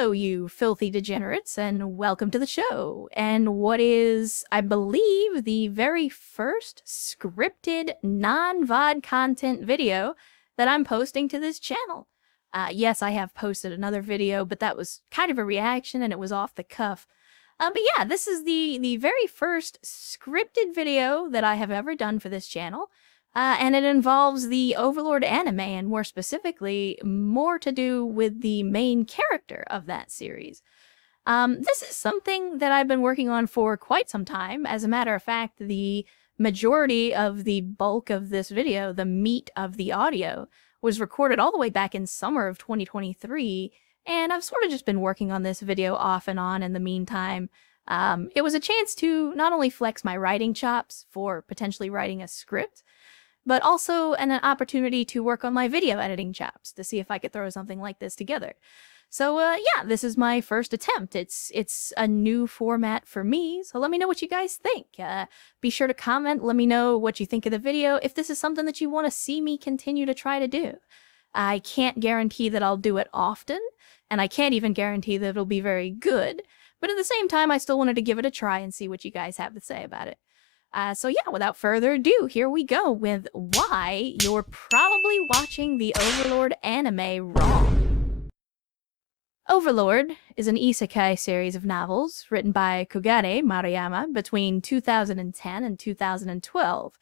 Hello, you filthy degenerates, and welcome to the show, and what is, I believe, the very first scripted non-VOD content video that I'm posting to this channel. Yes, I have posted another video, but that was kind of a reaction, and it was off the cuff. But yeah, this is the very first scripted video that I have ever done for this channel. And it involves the Overlord anime, and more specifically, more to do with the main character of that series. This is something that I've been working on for quite some time. As a matter of fact, the majority of the bulk of this video, the meat of the audio, was recorded all the way back in summer of 2023, and I've sort of just been working on this video off and on in the meantime. It was a chance to not only flex my writing chops for potentially writing a script, but also an opportunity to work on my video editing chops to see if I could throw something like this together. So yeah, this is my first attempt. It's a new format for me, so let me know what you guys think. Be sure to comment, let me know what you think of the video, if this is something that you want to see me continue to try to do. I can't guarantee that I'll do it often, and I can't even guarantee that it'll be very good, but at the same time, I still wanted to give it a try and see what you guys have to say about it. So yeah, without further ado, here we go with why you're probably watching the Overlord anime wrong. Overlord is an isekai series of novels written by Kogare Maruyama between 2010 and 2012,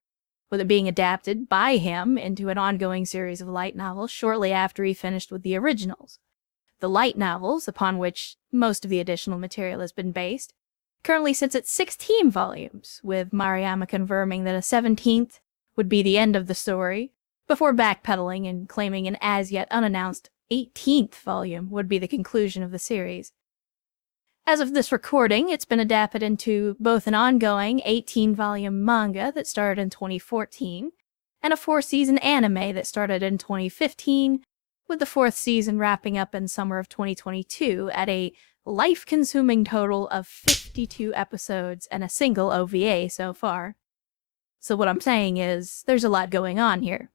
with it being adapted by him into an ongoing series of light novels shortly after he finished with the originals. The light novels, upon which most of the additional material has been based, currently sits at 16 volumes, with Maruyama confirming that a 17th would be the end of the story, before backpedaling and claiming an as-yet unannounced 18th volume would be the conclusion of the series. As of this recording, it's been adapted into both an ongoing 18-volume manga that started in 2014, and a 4-season anime that started in 2015, with the 4th season wrapping up in summer of 2022 at a life-consuming total of 52 episodes and a single OVA so far. So what I'm saying is, there's a lot going on here.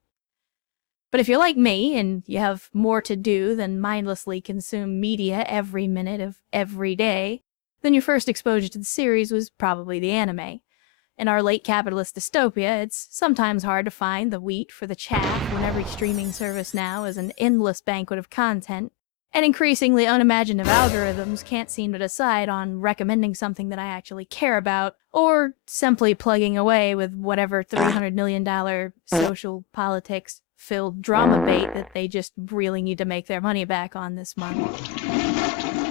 But if you're like me, and you have more to do than mindlessly consume media every minute of every day, then your first exposure to the series was probably the anime. In our late capitalist dystopia, it's sometimes hard to find the wheat for the chaff when every streaming service now is an endless banquet of content, and increasingly unimaginative algorithms can't seem to decide on recommending something that I actually care about, or simply plugging away with whatever $300 million social politics-filled drama bait that they just really need to make their money back on this month.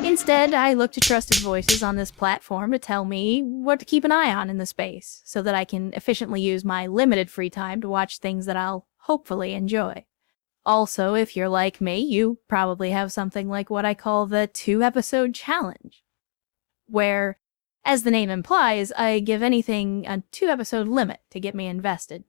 Instead, I look to trusted voices on this platform to tell me what to keep an eye on in the space, so that I can efficiently use my limited free time to watch things that I'll hopefully enjoy. Also, if you're like me, you probably have something like what I call the 2-episode challenge, where, as the name implies, I give anything a 2-episode limit to get me invested.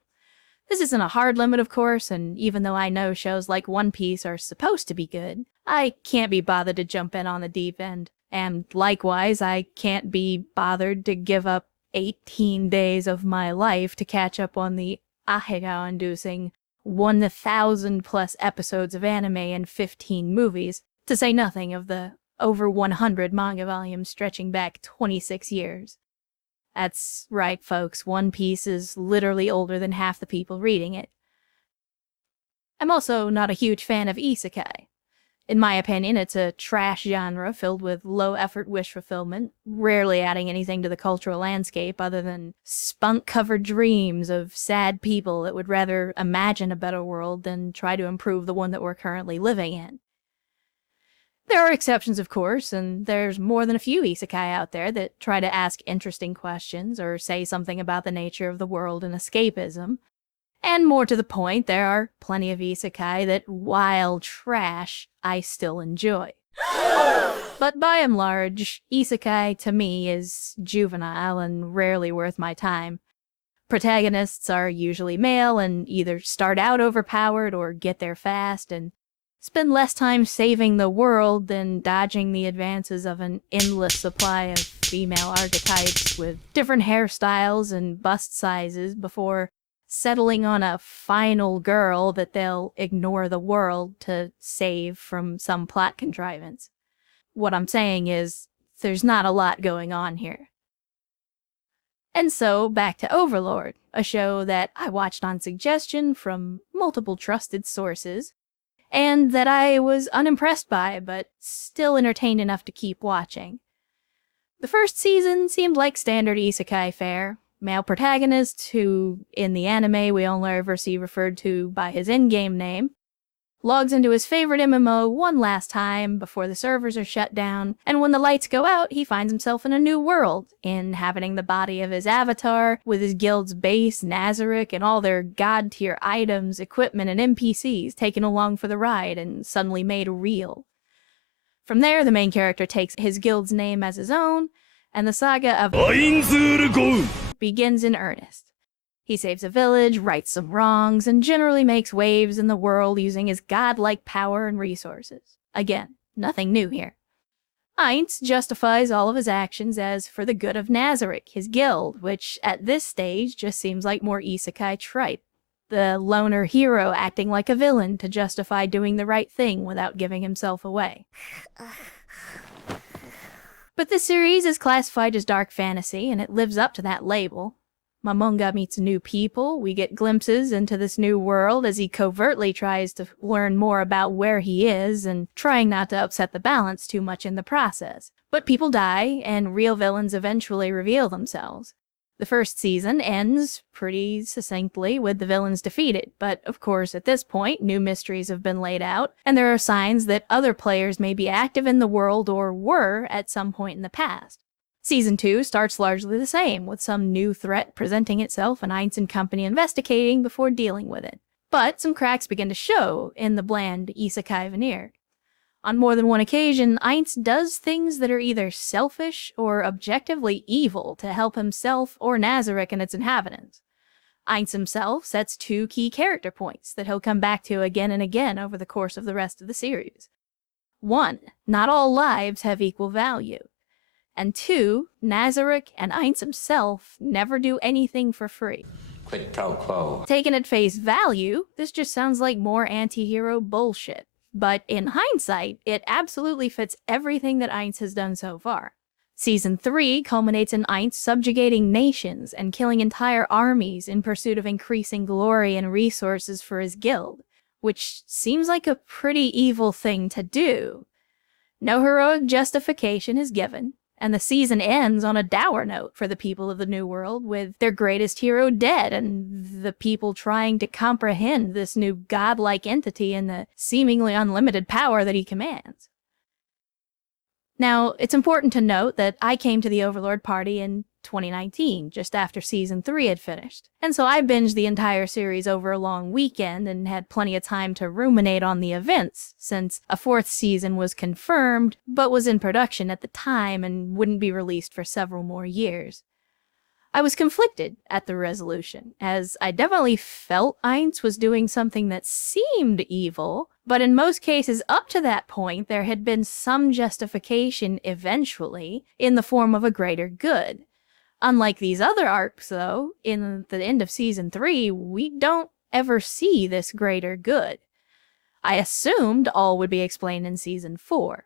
This isn't a hard limit, of course, and even though I know shows like One Piece are supposed to be good, I can't be bothered to jump in on the deep end, and likewise, I can't be bothered to give up 18 days of my life to catch up on the ahegao-inducing 1,000 plus episodes of anime and 15 movies, to say nothing of the over 100 manga volumes stretching back 26 years. That's right, folks, One Piece is literally older than half the people reading it. I'm also not a huge fan of isekai. In my opinion, it's a trash genre filled with low-effort wish fulfillment, rarely adding anything to the cultural landscape other than spunk-covered dreams of sad people that would rather imagine a better world than try to improve the one that we're currently living in. There are exceptions, of course, and there's more than a few isekai out there that try to ask interesting questions or say something about the nature of the world and escapism. And more to the point, there are plenty of isekai that, while trash, I still enjoy. But by and large, isekai to me is juvenile and rarely worth my time. Protagonists are usually male and either start out overpowered or get there fast and spend less time saving the world than dodging the advances of an endless supply of female archetypes with different hairstyles and bust sizes before settling on a final girl that they'll ignore the world to save from some plot contrivance. What I'm saying is, there's not a lot going on here. And so, back to Overlord, a show that I watched on suggestion from multiple trusted sources, and that I was unimpressed by, but still entertained enough to keep watching. The first season seemed like standard isekai fare. Male protagonist, who in the anime we only ever see referred to by his in-game name, logs into his favorite MMO one last time before the servers are shut down, and when the lights go out, he finds himself in a new world, inhabiting the body of his avatar, with his guild's base, Nazarick, and all their god-tier items, equipment, and NPCs taken along for the ride and suddenly made real. From there, the main character takes his guild's name as his own, and the saga of AINZ OOAL GOWN begins in earnest. He saves a village, rights some wrongs, and generally makes waves in the world using his godlike power and resources. Again, nothing new here. AINZ justifies all of his actions as for the good of Nazarick, his guild, which at this stage just seems like more isekai tripe. The loner hero acting like a villain to justify doing the right thing without giving himself away. But this series is classified as dark fantasy, and it lives up to that label. Momonga meets new people, we get glimpses into this new world as he covertly tries to learn more about where he is and trying not to upset the balance too much in the process. But people die, and real villains eventually reveal themselves. The first season ends pretty succinctly with the villains defeated, but of course at this point new mysteries have been laid out, and there are signs that other players may be active in the world or were at some point in the past. Season 2 starts largely the same, with some new threat presenting itself and AINZ and company investigating before dealing with it. But some cracks begin to show in the bland isekai veneer. On more than one occasion, AINZ does things that are either selfish or objectively evil to help himself or Nazarick and its inhabitants. AINZ himself sets 2 key character points that he'll come back to again and again over the course of the rest of the series. 1. Not all lives have equal value. And 2, Nazarick and AINZ himself never do anything for free. Quid pro quo. Taken at face value, this just sounds like more anti-hero bullshit. But in hindsight, it absolutely fits everything that AINZ has done so far. Season 3 culminates in AINZ subjugating nations and killing entire armies in pursuit of increasing glory and resources for his guild, which seems like a pretty evil thing to do. No heroic justification is given, and the season ends on a dour note for the people of the New World, with their greatest hero dead and the people trying to comprehend this new godlike entity and the seemingly unlimited power that he commands. Now, it's important to note that I came to the Overlord party in 2019, just after Season 3 had finished, and so I binged the entire series over a long weekend and had plenty of time to ruminate on the events, since a 4th season was confirmed, but was in production at the time and wouldn't be released for several more years. I was conflicted at the resolution, as I definitely felt AINZ was doing something that seemed evil, but in most cases up to that point there had been some justification eventually in the form of a greater good. Unlike these other arcs though, in the end of Season 3, we don't ever see this greater good. I assumed all would be explained in Season 4.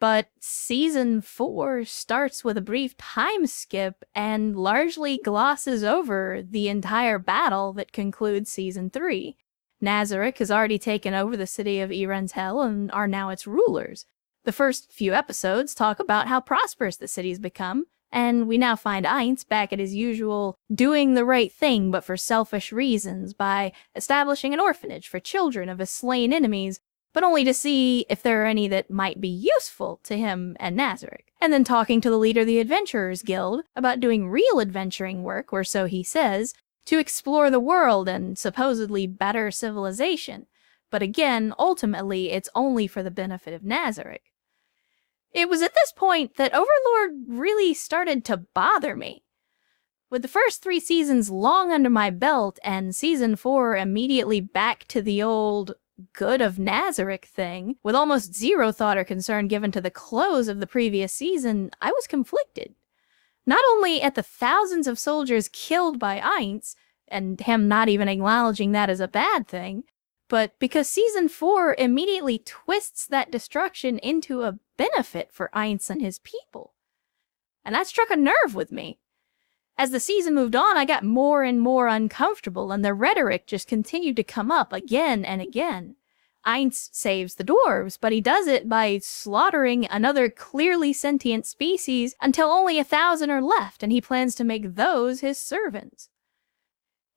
But Season 4 starts with a brief time skip and largely glosses over the entire battle that concludes Season 3. Nazarick has already taken over the city of AINZ Hell and are now its rulers. The first few episodes talk about how prosperous the city's become, and we now find AINZ back at his usual doing the right thing but for selfish reasons by establishing an orphanage for children of his slain enemies, but only to see if there are any that might be useful to him and Nazarick, and then talking to the leader of the Adventurers Guild about doing real adventuring work, or so he says, to explore the world and supposedly better civilization. But again, ultimately, it's only for the benefit of Nazarick. It was at this point that Overlord really started to bother me. With the first 3 seasons long under my belt and Season 4 immediately back to the old good of Nazarick thing, with almost zero thought or concern given to the close of the previous season, I was conflicted. Not only at the thousands of soldiers killed by AINZ, and him not even acknowledging that as a bad thing, but because Season 4 immediately twists that destruction into a benefit for AINZ and his people. And that struck a nerve with me. As the season moved on, I got more and more uncomfortable, and the rhetoric just continued to come up again and again. AINZ saves the dwarves, but he does it by slaughtering another clearly sentient species until only 1,000 are left, and he plans to make those his servants.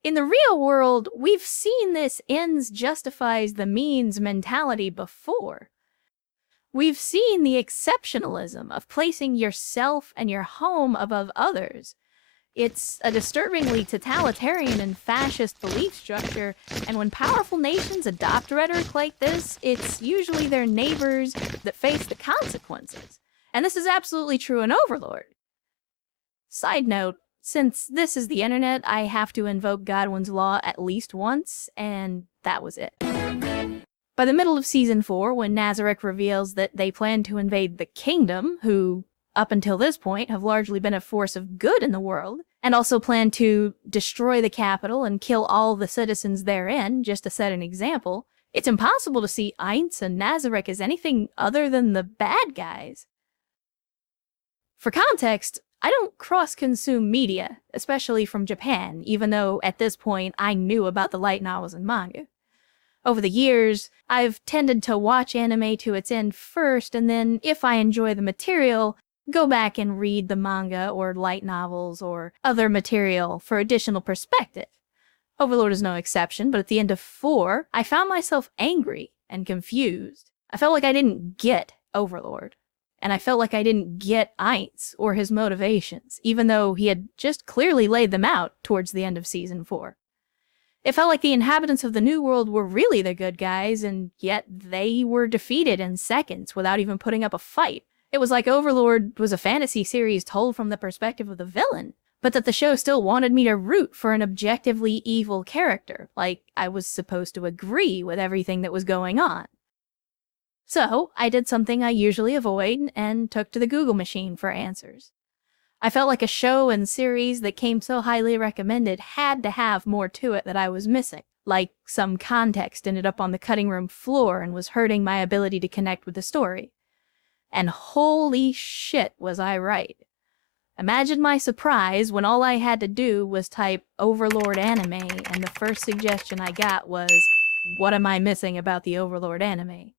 In the real world, we've seen this ends justifies the means mentality before. We've seen the exceptionalism of placing yourself and your home above others. It's a disturbingly totalitarian and fascist belief structure, and when powerful nations adopt rhetoric like this, it's usually their neighbors that face the consequences. And this is absolutely true in Overlord. Side note, since this is the internet, I have to invoke Godwin's Law at least once, and that was it. By the middle of Season 4, when Nazarick reveals that they plan to invade the Kingdom, who up until this point have largely been a force of good in the world, and also plan to destroy the capital and kill all the citizens therein, just to set an example, it's impossible to see AINZ and Nazarick as anything other than the bad guys. For context, I don't cross-consume media, especially from Japan, even though at this point I knew about the light novels and manga. Over the years, I've tended to watch anime to its end first, and then, if I enjoy the material, go back and read the manga or light novels or other material for additional perspective. Overlord is no exception, but at the end of 4, I found myself angry and confused. I felt like I didn't get Overlord, and I felt like I didn't get AINZ or his motivations, even though he had just clearly laid them out towards the end of Season 4. It felt like the inhabitants of the New World were really the good guys, and yet they were defeated in seconds without even putting up a fight. It was like Overlord was a fantasy series told from the perspective of the villain, but that the show still wanted me to root for an objectively evil character, like I was supposed to agree with everything that was going on. So, I did something I usually avoid and took to the Google machine for answers. I felt like a show and series that came so highly recommended had to have more to it that I was missing, like some context ended up on the cutting room floor and was hurting my ability to connect with the story. And holy shit was I right. Imagine my surprise when all I had to do was type Overlord anime and the first suggestion I got was, what am I missing about the Overlord anime?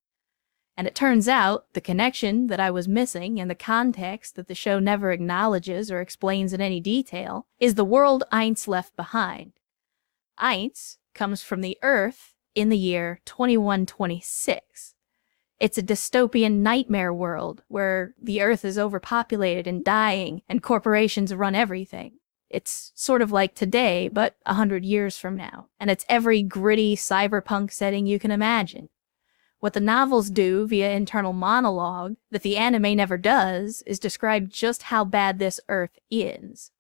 And it turns out the connection that I was missing and the context that the show never acknowledges or explains in any detail is the world AINZ left behind. AINZ comes from the Earth in the year 2126. It's a dystopian nightmare world where the Earth is overpopulated and dying and corporations run everything. It's sort of like today, but 100 years from now, and it's every gritty cyberpunk setting you can imagine. What the novels do via internal monologue that the anime never does is describe just how bad this Earth is.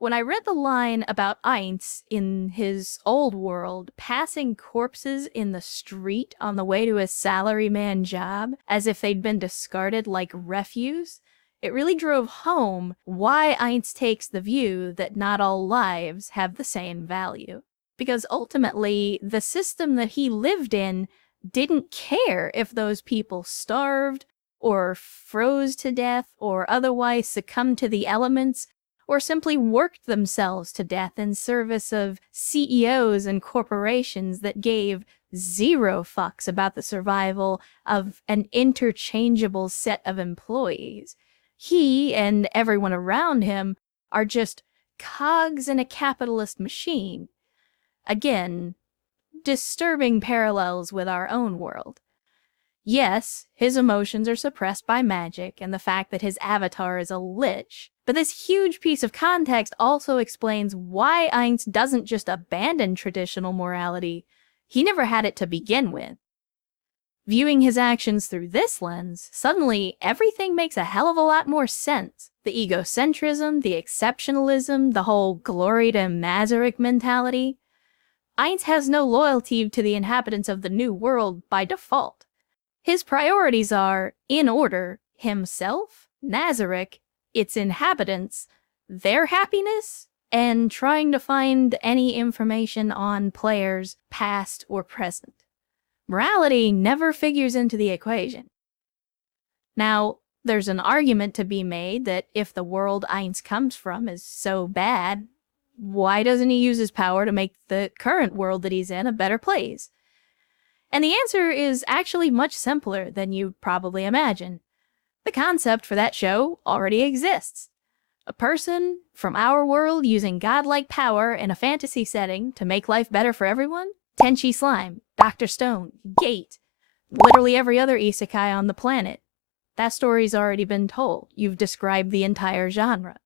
When I read the line about AINZ in his old world passing corpses in the street on the way to his salaryman job as if they'd been discarded like refuse, it really drove home why AINZ takes the view that not all lives have the same value. Because ultimately, the system that he lived in didn't care if those people starved, or froze to death, or otherwise succumbed to the elements, or simply worked themselves to death in service of CEOs and corporations that gave zero fucks about the survival of an interchangeable set of employees. He and everyone around him are just cogs in a capitalist machine. Again, disturbing parallels with our own world. Yes, his emotions are suppressed by magic and the fact that his avatar is a lich, but this huge piece of context also explains why AINZ doesn't just abandon traditional morality. He never had it to begin with. Viewing his actions through this lens, suddenly everything makes a hell of a lot more sense. The egocentrism, the exceptionalism, the whole glory to Nazarick mentality. AINZ has no loyalty to the inhabitants of the New World by default. His priorities are, in order, himself, Nazarick, its inhabitants, their happiness, and trying to find any information on players, past or present. Morality never figures into the equation. Now, there's an argument to be made that if the world AINZ comes from is so bad, why doesn't he use his power to make the current world that he's in a better place? And the answer is actually much simpler than you probably imagine. The concept for that show already exists. A person from our world using godlike power in a fantasy setting to make life better for everyone? Tenchi Slime, Dr. Stone, Gate, literally every other isekai on the planet. That story's already been told. You've described the entire genre.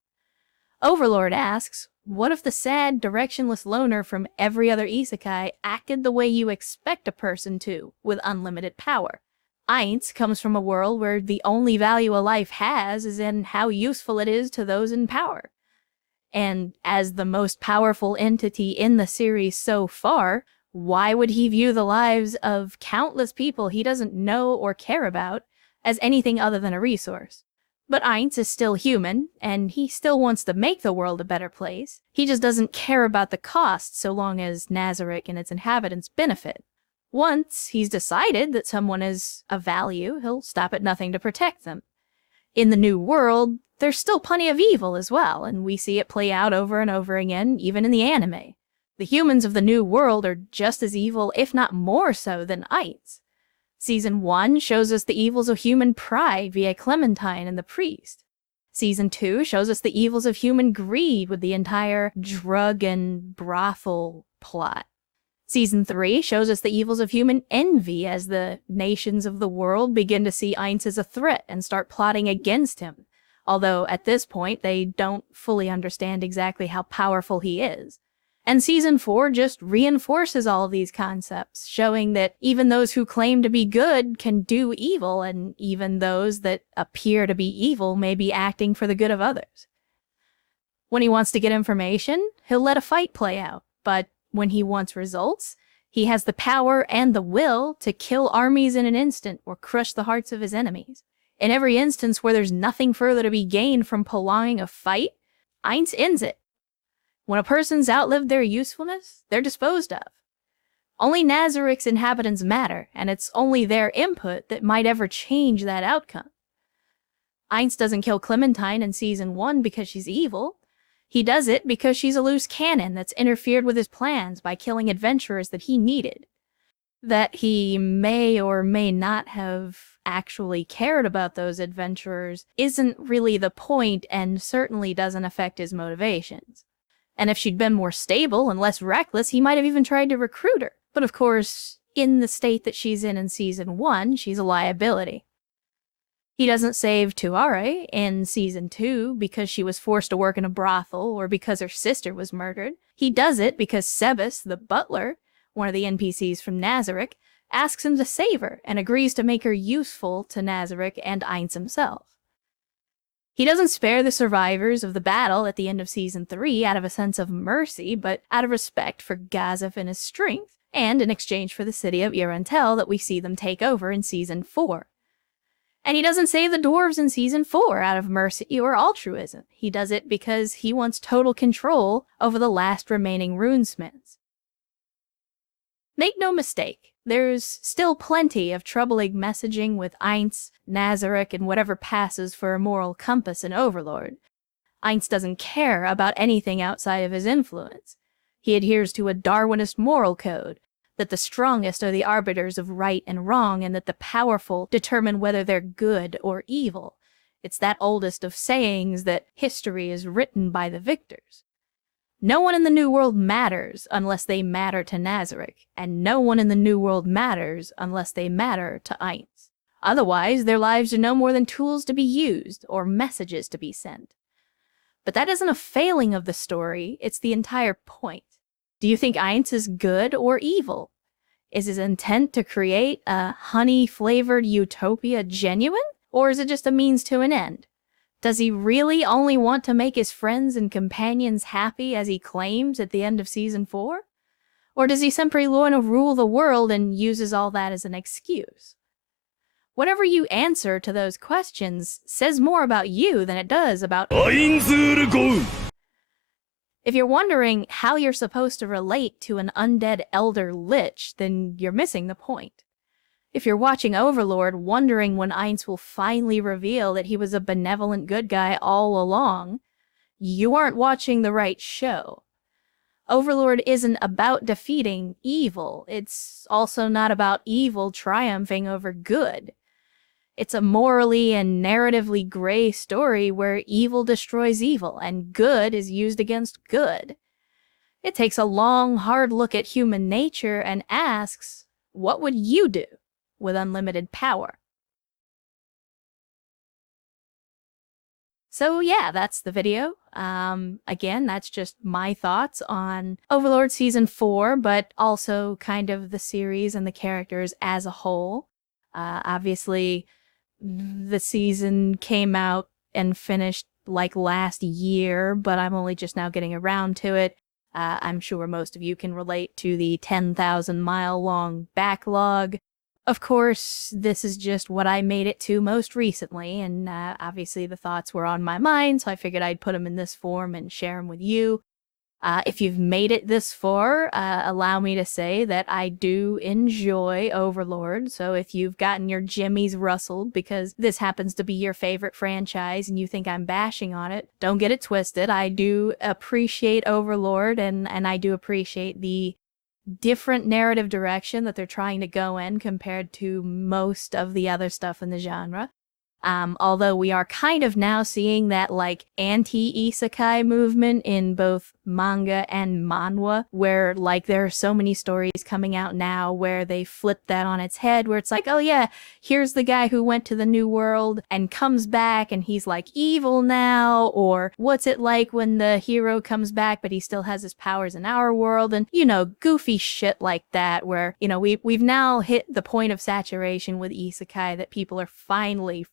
Overlord asks, what if the sad, directionless loner from every other isekai acted the way you expect a person to, with unlimited power? AINZ comes from a world where the only value a life has is in how useful it is to those in power. And as the most powerful entity in the series so far, why would he view the lives of countless people he doesn't know or care about as anything other than a resource? But AINZ is still human, and he still wants to make the world a better place. He just doesn't care about the cost so long as Nazarick and its inhabitants benefit. Once he's decided that someone is of value, he'll stop at nothing to protect them. In the new world, there's still plenty of evil as well, and we see it play out over and over again, even in the anime. The humans of the new world are just as evil, if not more so, than AINZ. Season 1 shows us the evils of human pride via Clementine and the priest. Season 2 shows us the evils of human greed with the entire drug and brothel plot. Season 3 shows us the evils of human envy as the nations of the world begin to see AINZ as a threat and start plotting against him, although at this point they don't fully understand exactly how powerful he is. And Season 4 just reinforces all of these concepts, showing that even those who claim to be good can do evil, and even those that appear to be evil may be acting for the good of others. When he wants to get information, he'll let a fight play out, but when he wants results, he has the power and the will to kill armies in an instant or crush the hearts of his enemies. In every instance where there's nothing further to be gained from prolonging a fight, AINZ ends it. When a person's outlived their usefulness, they're disposed of. Only Nazarick's inhabitants matter, and it's only their input that might ever change that outcome. AINZ doesn't kill Clementine in Season 1 because she's evil. He does it because she's a loose cannon that's interfered with his plans by killing adventurers that he needed. That he may or may not have actually cared about those adventurers isn't really the point, and certainly doesn't affect his motivations. And if she'd been more stable and less reckless, he might have even tried to recruit her. But of course, in the state that she's in Season 1, she's a liability. He doesn't save Tuare in Season 2 because she was forced to work in a brothel or because her sister was murdered. He does it because Sebas, the butler, one of the NPCs from Nazarick, asks him to save her and agrees to make her useful to Nazarick and AINZ himself. He doesn't spare the survivors of the battle at the end of Season 3 out of a sense of mercy, but out of respect for Gazef and his strength, and in exchange for the city of Irantel that we see them take over in Season 4. And he doesn't save the dwarves in Season 4 out of mercy or altruism. He does it because he wants total control over the last remaining runesmiths. Make no mistake, there's still plenty of troubling messaging with AINZ, Nazarick, and whatever passes for a moral compass in Overlord. AINZ doesn't care about anything outside of his influence. He adheres to a Darwinist moral code, that the strongest are the arbiters of right and wrong, and that the powerful determine whether they're good or evil. It's that oldest of sayings that history is written by the victors. No one in the New World matters unless they matter to Nazarick, and no one in the New World matters unless they matter to AINZ. Otherwise, their lives are no more than tools to be used, or messages to be sent. But that isn't a failing of the story, it's the entire point. Do you think AINZ is good or evil? Is his intent to create a honey-flavored utopia genuine? Or is it just a means to an end? Does he really only want to make his friends and companions happy as he claims at the end of Season 4? Or does he simply want to rule the world and uses all that as an excuse? Whatever you answer to those questions says more about you than it does about AINZ OOAL GOWN. If you're wondering how you're supposed to relate to an undead elder lich, then you're missing the point. If you're watching Overlord wondering when AINZ will finally reveal that he was a benevolent good guy all along, you aren't watching the right show. Overlord isn't about defeating evil. It's also not about evil triumphing over good. It's a morally and narratively gray story where evil destroys evil and good is used against good. It takes a long, hard look at human nature and asks, what would you do with unlimited power? So yeah, that's the video. Again, that's just my thoughts on Overlord Season 4, but also kind of the series and the characters as a whole. Obviously, the season came out and finished like last year, but I'm only just now getting around to it. I'm sure most of you can relate to the 10,000 mile long backlog. Of course, this is just what I made it to most recently, and obviously the thoughts were on my mind, so I figured I'd put them in this form and share them with you. If you've made it this far, allow me to say that I do enjoy Overlord, so if you've gotten your jimmies rustled because this happens to be your favorite franchise and you think I'm bashing on it, don't get it twisted. I do appreciate Overlord, and I do appreciate the different narrative direction that they're trying to go in compared to most of the other stuff in the genre. Although we are kind of now seeing that like anti-isekai movement in both manga and manhwa, where like there are so many stories coming out now where they flip that on its head, where it's like, oh yeah, here's the guy who went to the new world and comes back and he's like evil now, or what's it like when the hero comes back but he still has his powers in our world, and you know, goofy shit like that, where you know we've now hit the point of saturation with isekai that people are finally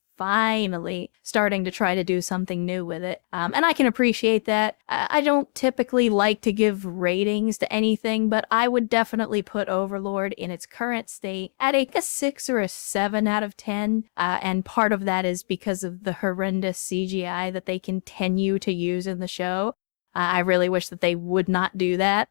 starting to try to do something new with it. And I can appreciate that. I don't typically like to give ratings to anything, but I would definitely put Overlord in its current state at a 6 or a 7 out of 10. And part of that is because of the horrendous CGI that they continue to use in the show. I really wish that they would not do that.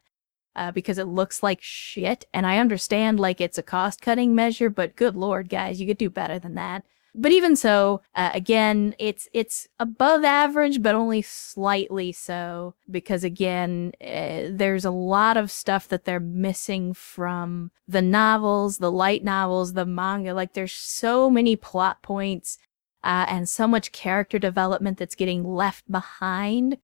Because it looks like shit, and I understand like it's a cost-cutting measure, but good lord, guys, you could do better than that. But even so, again, it's above average, but only slightly so, because again, there's a lot of stuff that they're missing from the novels, the light novels, the manga. Like there's so many plot points and so much character development that's getting left behind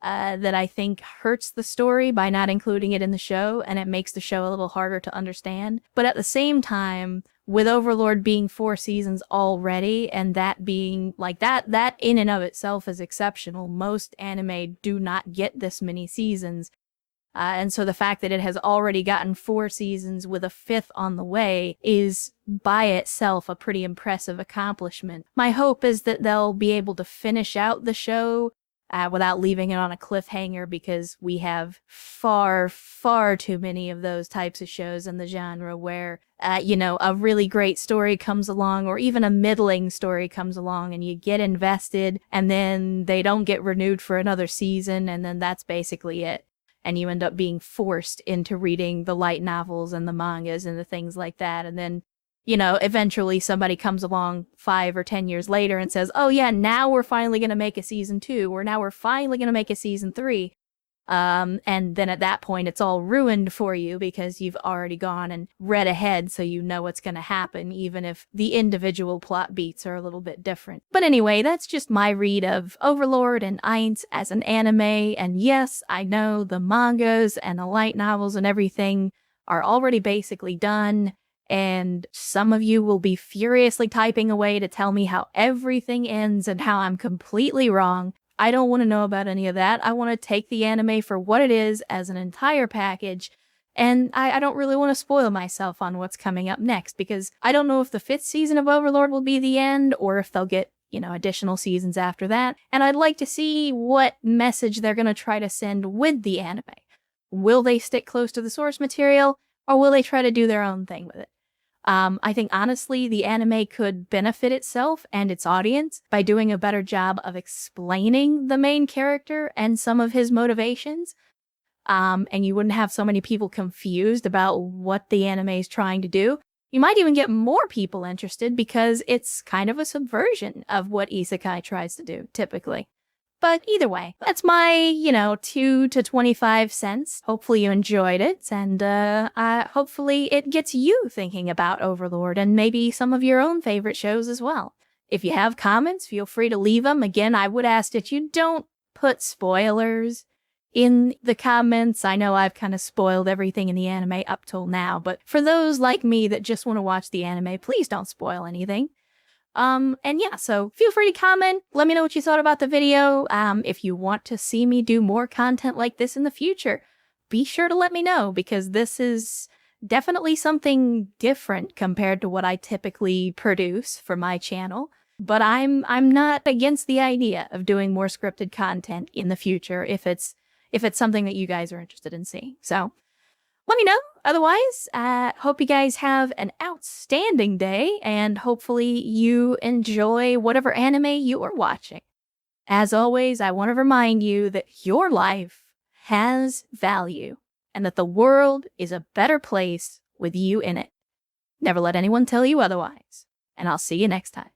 that I think hurts the story by not including it in the show, and it makes the show a little harder to understand. But at the same time, with Overlord being 4 seasons already, and that being like that in and of itself is exceptional. Most anime do not get this many seasons. And so the fact that it has already gotten 4 seasons with a 5th on the way is by itself a pretty impressive accomplishment. My hope is that they'll be able to finish out the show without leaving it on a cliffhanger, because we have far too many of those types of shows in the genre where, you know, a really great story comes along, or even a middling story comes along, and you get invested, and then they don't get renewed for another season, and then that's basically it. And you end up being forced into reading the light novels and the mangas and the things like that, and then you know, eventually somebody comes along 5 or 10 years later and says, oh yeah, now we're finally going to make a season 2, or now we're finally going to make a season 3. And then at that point, it's all ruined for you because you've already gone and read ahead, so you know what's going to happen, even if the individual plot beats are a little bit different. But anyway, that's just my read of Overlord and AINZ as an anime, and yes, I know the mangas and the light novels and everything are already basically done, and some of you will be furiously typing away to tell me how everything ends and how I'm completely wrong. I don't want to know about any of that. I want to take the anime for what it is as an entire package, and I don't really want to spoil myself on what's coming up next, because I don't know if the 5th season of Overlord will be the end, or if they'll get, you know, additional seasons after that, and I'd like to see what message they're going to try to send with the anime. Will they stick close to the source material, or will they try to do their own thing with it? I think honestly, the anime could benefit itself and its audience by doing a better job of explaining the main character and some of his motivations. And you wouldn't have so many people confused about what the anime is trying to do. You might even get more people interested because it's kind of a subversion of what isekai tries to do, typically. But either way, that's my, 2 to 25 cents. Hopefully you enjoyed it, and hopefully it gets you thinking about Overlord and maybe some of your own favorite shows as well. If you have comments, feel free to leave them. Again, I would ask that you don't put spoilers in the comments. I know I've kind of spoiled everything in the anime up till now, but for those like me that just want to watch the anime, please don't spoil anything. And yeah, so feel free to comment. Let me know what you thought about the video. If you want to see me do more content like this in the future, be sure to let me know, because this is definitely something different compared to what I typically produce for my channel. But I'm not against the idea of doing more scripted content in the future if it's something that you guys are interested in seeing. So let me know. Otherwise, hope you guys have an outstanding day, and hopefully you enjoy whatever anime you are watching. As always, I want to remind you that your life has value, and that the world is a better place with you in it. Never let anyone tell you otherwise, and I'll see you next time.